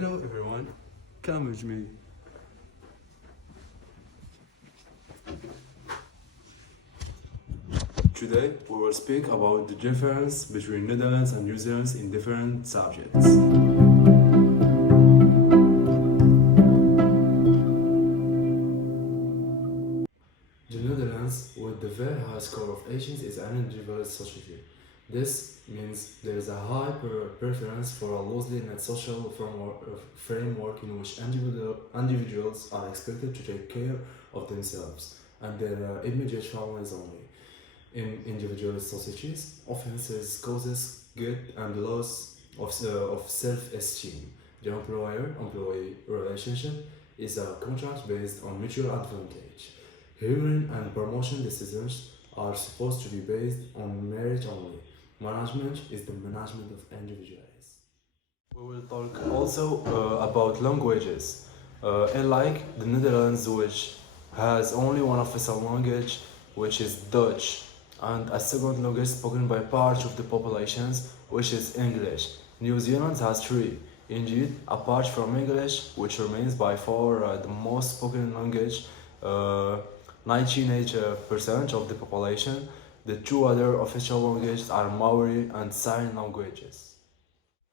Hello everyone, come with me. Today we will speak about the difference between Netherlands and New Zealand in different subjects. The Netherlands, with the very high score of Asians, is an individualist society. This means there is a high preference for a loosely knit social framework in which individuals are expected to take care of themselves and their immediate families only. In individualist societies, offenses causes guilt and loss of self-esteem. The employer-employee relationship is a contract based on mutual advantage. Hiring and promotion decisions are supposed to be based on merit only. Management is the management of individuals. We will talk also about languages. Unlike the Netherlands, which has only one official language, which is Dutch, and a second language spoken by part of the populations, which is English. New Zealand has three. Indeed, apart from English, which remains by far the most spoken language, 98% of the population, the two other official languages are Maori and Sign languages.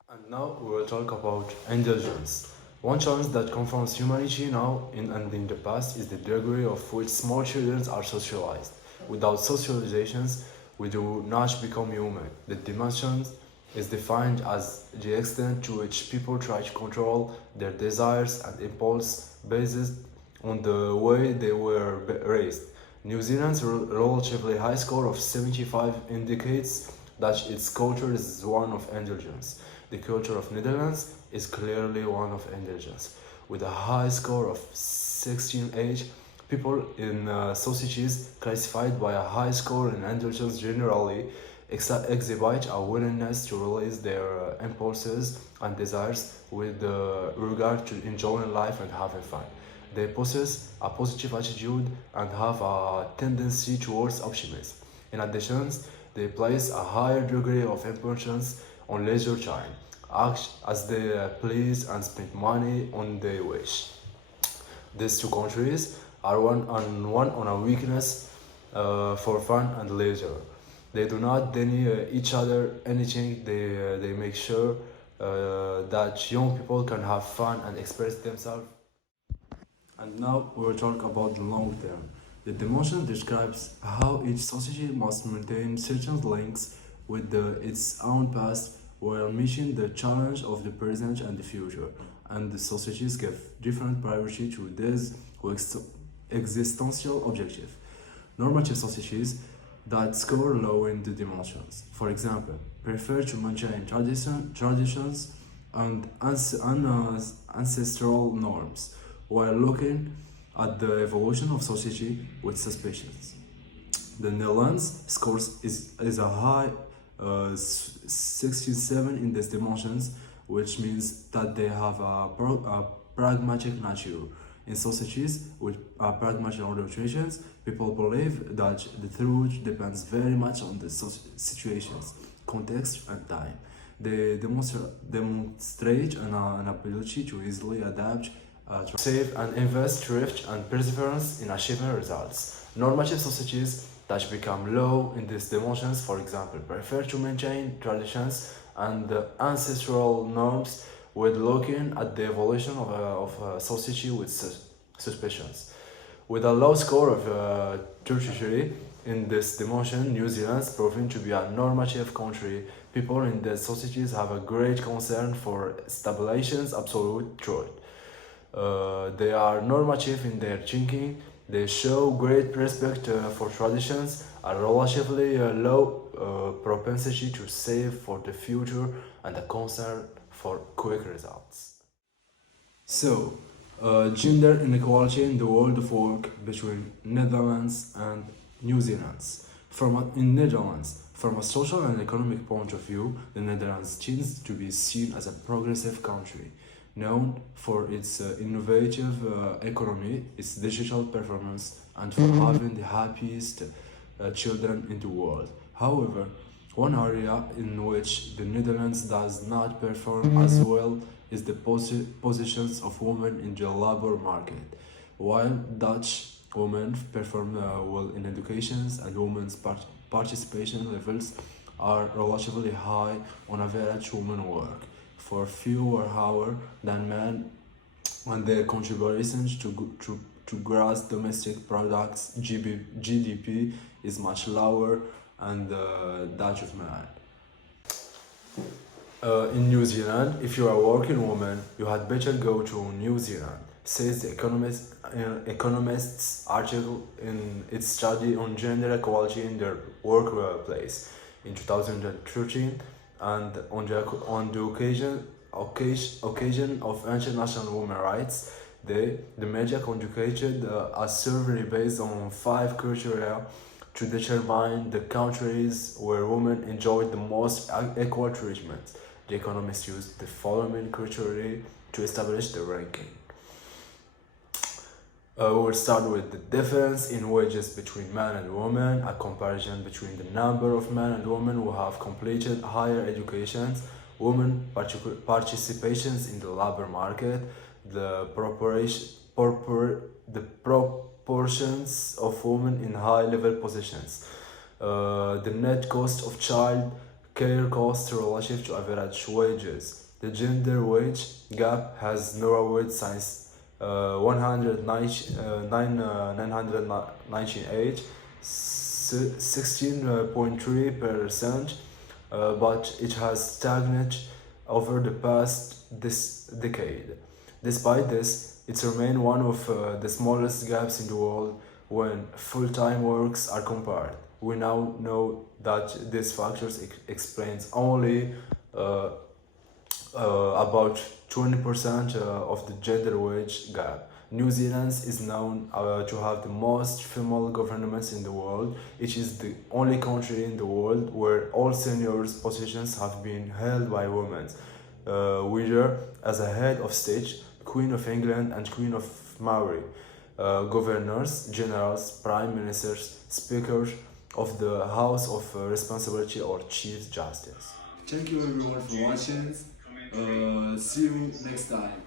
And now we will talk about indulgence. One challenge that confronts humanity now and in the past is the degree of which small children are socialized. Without socializations, we do not become human. The dimension is defined as the extent to which people try to control their desires and impulse based on the way they were raised. New Zealand's relatively high score of 75 indicates that its culture is one of indulgence. The culture of Netherlands is clearly one of indulgence. With a high score of 16 people in societies classified by a high score in indulgence generally exhibit a willingness to release their impulses and desires with regard to enjoying life and having fun. They possess a positive attitude and have a tendency towards optimism. In addition, they place a higher degree of importance on leisure time, act as they please and spend money on their wish. These two countries are one on a weakness for fun and leisure. They do not deny each other anything. They make sure that young people can have fun and express themselves. And now we will talk about the long term. The dimension describes how each society must maintain certain links with its own past while meeting the challenge of the present and the future. And the societies give different priority to these existential objectives. Normative societies that score low in the dimensions, for example, prefer to maintain traditions and ancestral norms while looking at the evolution of society with suspicions. The Netherlands scores is a high 67 in these dimensions, which means that they have a pragmatic nature. In societies with pragmatic orientations, people believe that the truth depends very much on the situations, context, and time. They demonstrate an ability to easily adapt, save and invest thrift and perseverance in achieving results. Normative societies that become low in these dimensions, for example, prefer to maintain traditions and ancestral norms with looking at the evolution of a society with suspicions. With a low score of 33 in this dimension, New Zealand's proven to be a normative country. People in the societies have a great concern for stabilization's absolute truth. They are normative in their thinking. They show great respect for traditions, a relatively low propensity to save for the future, and a concern for quick results. So, gender inequality in the world of work between Netherlands and New Zealand. In Netherlands, from a social and economic point of view, the Netherlands tends to be seen as a progressive country, known for its innovative economy, its digital performance, and for having the happiest children in the world. However, one area in which the Netherlands does not perform as well is the positions of women in the labor market. While Dutch women perform well in educations and women's participation levels are relatively high on average, women work for fewer hours than men, and their contributions to gross domestic products GDP is much lower and that of men. In New Zealand, if you are a working woman, you had better go to New Zealand, says the Economist's article in its study on gender equality in the workplace in 2013, and on the occasion of International Women's Rights Day, the media conducted a survey based on 5 criteria to determine the countries where women enjoyed the most equal treatment. The economists used the following criteria to establish the ranking. We'll start with the difference in wages between men and women, a comparison between the number of men and women who have completed higher educations, women participations in the labor market, the proportions of women in high-level positions, the net cost of child care costs relative to average wages. The gender wage gap has narrowed since 1998, 16.3%, but it has stagnated over the past this decade. Despite this, it remains one of the smallest gaps in the world when full-time works are compared. We now know that these factors explains only about 20% of the gender wage gap. New Zealand is known to have the most female governments in the world. It is the only country in the world where all senior positions have been held by women, whether as a head of state, Queen of England and Queen of Maori, governors, generals, prime ministers, speakers of the House of Responsibility or Chief Justice. Thank you everyone for watching. See you next time.